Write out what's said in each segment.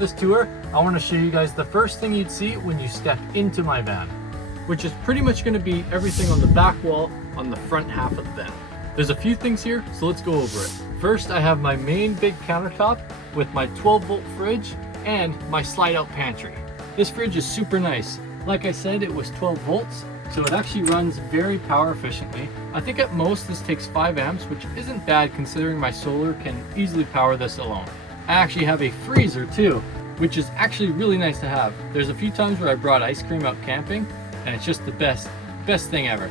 this tour, I want to show you guys the first thing you'd see when you step into my van, which is pretty much going to be everything on the back wall on the front half of the van. There's a few things here, so let's go over it. First, I have my main big countertop with my 12-volt fridge and my slide-out pantry. This fridge is super nice. Like I said, it was 12 volts, so it actually runs very power efficiently. I think at most this takes 5 amps, which isn't bad considering my solar can easily power this alone. I actually have a freezer too, which is actually really nice to have. There's a few times where I brought ice cream out camping, and it's just the best thing ever.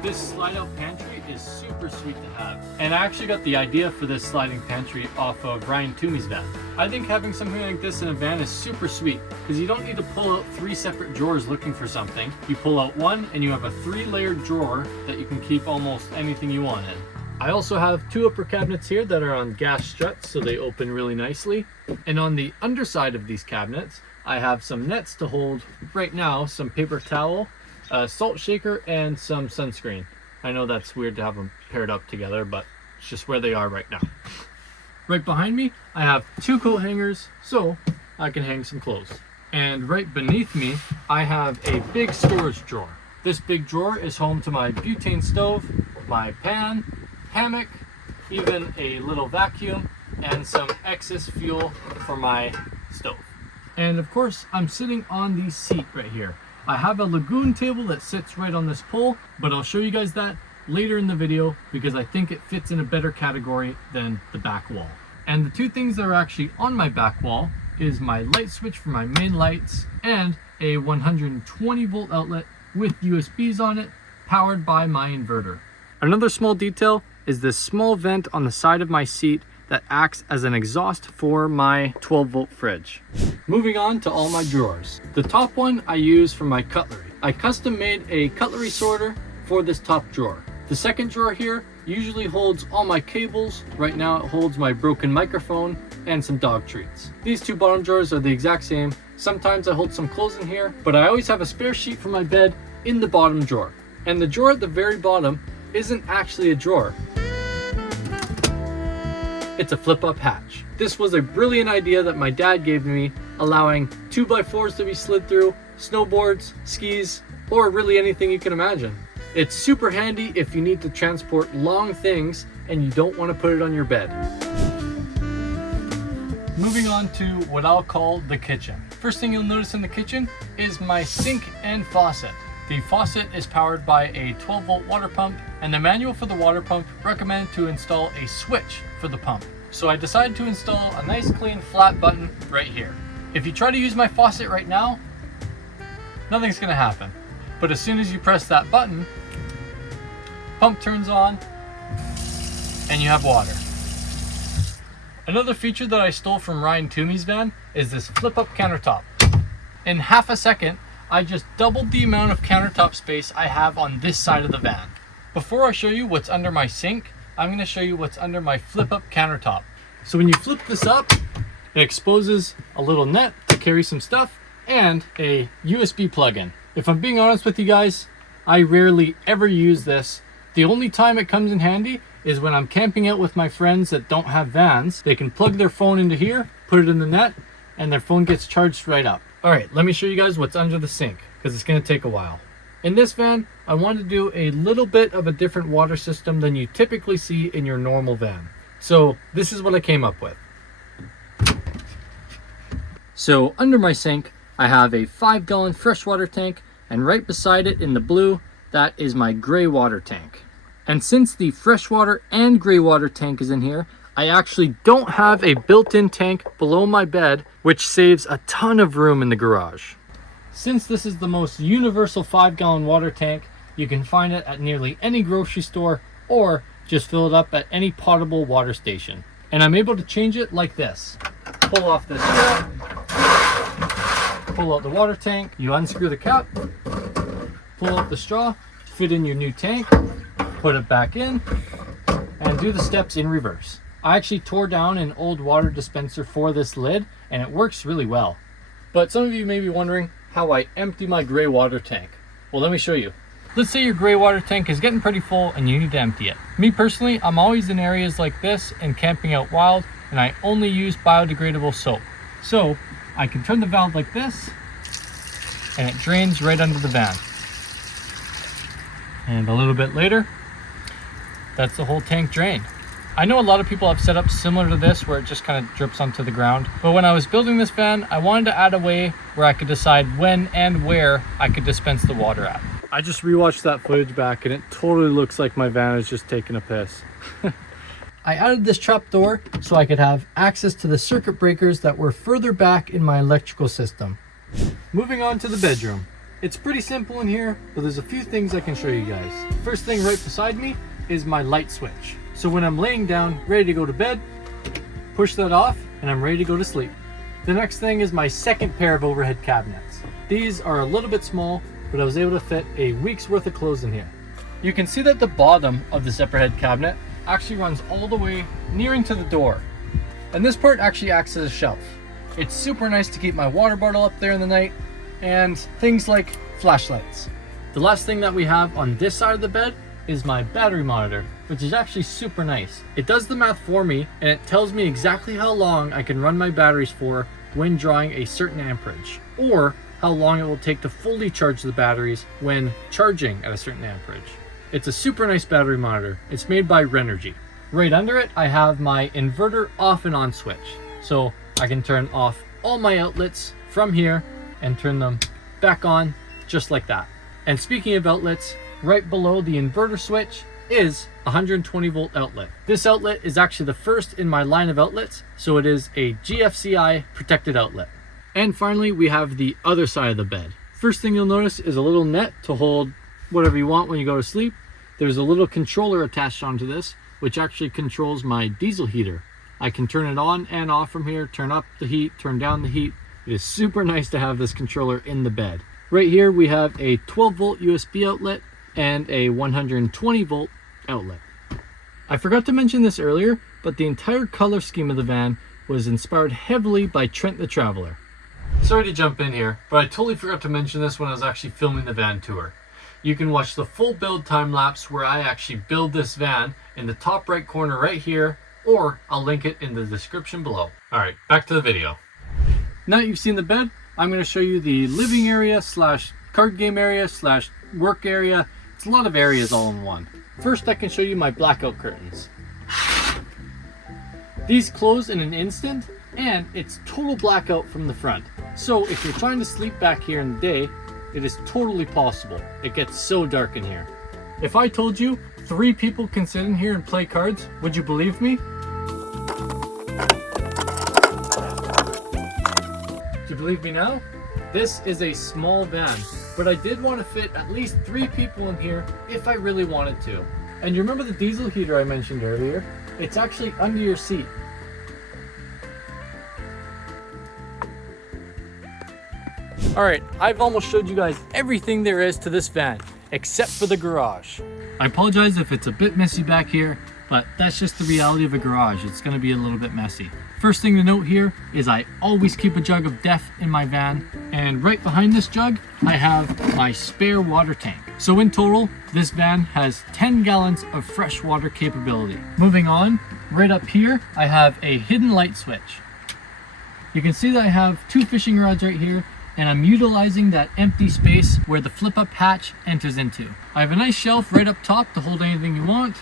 This slide-out pantry is super sweet to have. And I actually got the idea for this sliding pantry off of Ryan Toomey's van. I think having something like this in a van is super sweet because you don't need to pull out 3 separate drawers looking for something. You pull out one and you have a 3-layered drawer that you can keep almost anything you want in. I also have 2 upper cabinets here that are on gas struts, so they open really nicely. And on the underside of these cabinets, I have some nets to hold, right now, some paper towel, a salt shaker, and some sunscreen. I know that's weird to have them paired up together, but it's just where they are right now. Right behind me, I have 2 coat hangers, so I can hang some clothes. And right beneath me, I have a big storage drawer. This big drawer is home to my butane stove, my pan, hammock, even a little vacuum, and some excess fuel for my stove. And of course, I'm sitting on the seat right here. I have a lagoon table that sits right on this pole, but I'll show you guys that later in the video because I think it fits in a better category than the back wall. And the 2 things that are actually on my back wall is my light switch for my main lights and a 120 volt outlet with USBs on it, powered by my inverter. Another small detail is this small vent on the side of my seat that acts as an exhaust for my 12-volt fridge. Moving on to all my drawers. The top one I use for my cutlery. I custom made a cutlery sorter for this top drawer. The second drawer here usually holds all my cables. Right now it holds my broken microphone and some dog treats. These 2 bottom drawers are the exact same. Sometimes I hold some clothes in here, but I always have a spare sheet for my bed in the bottom drawer. And the drawer at the very bottom isn't actually a drawer. It's a flip-up hatch. This was a brilliant idea that my dad gave me, allowing 2x4s to be slid through, snowboards, skis, or really anything you can imagine. It's super handy if you need to transport long things and you don't want to put it on your bed. Moving on to what I'll call the kitchen. First thing you'll notice in the kitchen is my sink and faucet. The faucet is powered by a 12-volt water pump, and the manual for the water pump recommended to install a switch for the pump. So I decided to install a nice clean flat button right here. If you try to use my faucet right now, nothing's gonna happen. But as soon as you press that button, pump turns on and you have water. Another feature that I stole from Ryan Toomey's van is this flip-up countertop. In half a second, I just doubled the amount of countertop space I have on this side of the van. Before I show you what's under my sink, I'm going to show you what's under my flip-up countertop. So when you flip this up, it exposes a little net to carry some stuff and a USB plug-in. If I'm being honest with you guys, I rarely ever use this. The only time it comes in handy is when I'm camping out with my friends that don't have vans. They can plug their phone into here, put it in the net, and their phone gets charged right up. All right, let me show you guys what's under the sink because it's going to take a while. In this van, I wanted to do a little bit of a different water system than you typically see in your normal van. So this is what I came up with. So under my sink, I have a 5-gallon freshwater tank, and right beside it in the blue, that is my gray water tank. And since the freshwater and gray water tank is in here, I actually don't have a built-in tank below my bed, which saves a ton of room in the garage. Since this is the most universal 5-gallon water tank, you can find it at nearly any grocery store or just fill it up at any potable water station. And I'm able to change it like this. Pull off this straw, pull out the water tank, you unscrew the cap, pull out the straw, fit in your new tank, put it back in, and do the steps in reverse. I actually tore down an old water dispenser for this lid, and it works really well. But some of you may be wondering how I empty my gray water tank. Well, let me show you. Let's say your gray water tank is getting pretty full and you need to empty it. Me personally, I'm always in areas like this and camping out wild, and I only use biodegradable soap. So I can turn the valve like this and it drains right under the van. And a little bit later, that's the whole tank drained. I know a lot of people have set up similar to this where it just kind of drips onto the ground. But when I was building this van, I wanted to add a way where I could decide when and where I could dispense the water at. I just rewatched that footage back and it totally looks like my van is just taking a piss. I added this trap door so I could have access to the circuit breakers that were further back in my electrical system. Moving on to the bedroom. It's pretty simple in here, but there's a few things I can show you guys. First thing right beside me is my light switch. So when I'm laying down, ready to go to bed, push that off and I'm ready to go to sleep. The next thing is my second pair of overhead cabinets. These are a little bit small, but I was able to fit a week's worth of clothes in here. You can see that the bottom of this overhead cabinet actually runs all the way nearing to the door. And this part actually acts as a shelf. It's super nice to keep my water bottle up there in the night and things like flashlights. The last thing that we have on this side of the bed is my battery monitor, which is actually super nice. It does the math for me and it tells me exactly how long I can run my batteries for when drawing a certain amperage, or how long it will take to fully charge the batteries when charging at a certain amperage. It's a super nice battery monitor. It's made by Renergy. Right under it, I have my inverter off and on switch. So I can turn off all my outlets from here and turn them back on just like that. And speaking of outlets, right below the inverter switch is a 120 volt outlet. This outlet is actually the first in my line of outlets, so it is a GFCI protected outlet. And finally, we have the other side of the bed. First thing you'll notice is a little net to hold whatever you want when you go to sleep. There's a little controller attached onto this, which actually controls my diesel heater. I can turn it on and off from here, turn up the heat, turn down the heat. It is super nice to have this controller in the bed. Right here, we have a 12 volt USB outlet and a 120 volt outlet. I forgot to mention this earlier, but the entire color scheme of the van was inspired heavily by Trent the Traveler. Sorry to jump in here, but I totally forgot to mention this when I was actually filming the van tour. You can watch the full build time lapse where I actually build this van in the top right corner right here, or I'll link it in the description below. Alright, back to the video. Now that you've seen the bed, I'm going to show you the living area slash card game area slash work area. It's a lot of areas all in one. First, I can show you my blackout curtains. These close in an instant, and it's total blackout from the front. So if you're trying to sleep back here in the day, it is totally possible. It gets so dark in here. If I told you 3 people can sit in here and play cards, would you believe me? Do you believe me now? This is a small van, but I did want to fit at least 3 people in here if I really wanted to. And you remember the diesel heater I mentioned earlier? It's actually under your seat. Alright, I've almost showed you guys everything there is to this van, except for the garage. I apologize if it's a bit messy back here, but that's just the reality of a garage. It's going to be a little bit messy. First thing to note here is I always keep a jug of Def in my van, and right behind this jug, I have my spare water tank. So in total, this van has 10 gallons of fresh water capability. Moving on, right up here, I have a hidden light switch. You can see that I have 2 fishing rods right here, and I'm utilizing that empty space where the flip-up hatch enters into. I have a nice shelf right up top to hold anything you want,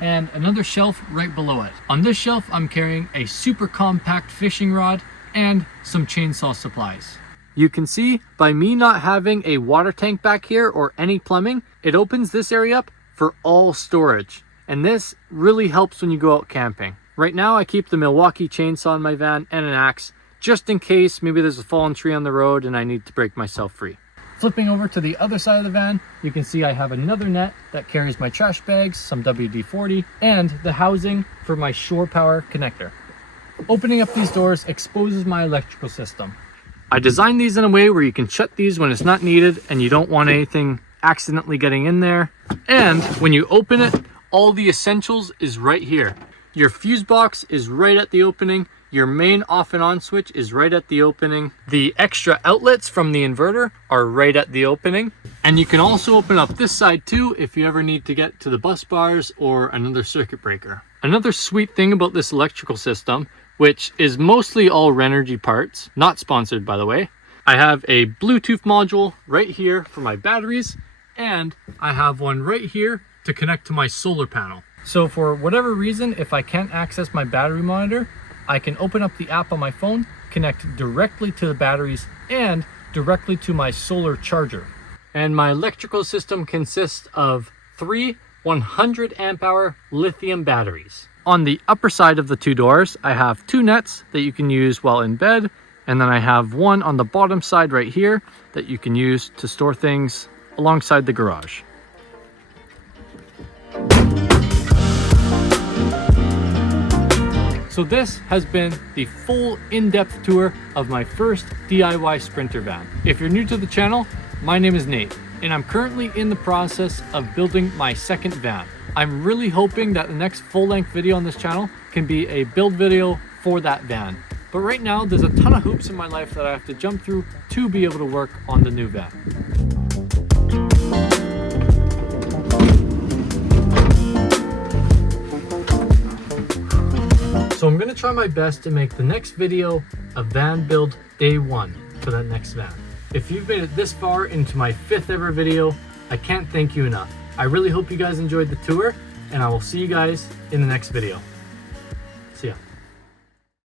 and another shelf right below it. On this shelf, I'm carrying a super compact fishing rod and some chainsaw supplies. You can see by me not having a water tank back here or any plumbing, it opens this area up for all storage. And this really helps when you go out camping. Right now, I keep the Milwaukee chainsaw in my van and an axe, just in case maybe there's a fallen tree on the road and I need to break myself free. Flipping over to the other side of the van, you can see I have another net that carries my trash bags, some WD-40, and the housing for my shore power connector. Opening up these doors exposes my electrical system. I designed these in a way where you can shut these when it's not needed and you don't want anything accidentally getting in there. And when you open it, all the essentials is right here. Your fuse box is right at the opening. Your main off and on switch is right at the opening. The extra outlets from the inverter are right at the opening. And you can also open up this side too if you ever need to get to the bus bars or another circuit breaker. Another sweet thing about this electrical system, which is mostly all Renergy parts, not sponsored by the way. I have a Bluetooth module right here for my batteries, and I have one right here to connect to my solar panel. So for whatever reason, if I can't access my battery monitor, I can open up the app on my phone, connect directly to the batteries and directly to my solar charger. And my electrical system consists of 3 100 amp hour lithium batteries. On the upper side of the 2 doors, I have 2 nets that you can use while in bed. And then I have one on the bottom side right here that you can use to store things alongside the garage. So this has been the full in-depth tour of my first DIY Sprinter van. If you're new to the channel, my name is Nate, and I'm currently in the process of building my second van. I'm really hoping that the next full-length video on this channel can be a build video for that van. But right now, there's a ton of hoops in my life that I have to jump through to be able to work on the new van. So I'm gonna try my best to make the next video a van build day 1 for that next van. If you've made it this far into my 5th ever video, I can't thank you enough. I really hope you guys enjoyed the tour, and I will see you guys in the next video.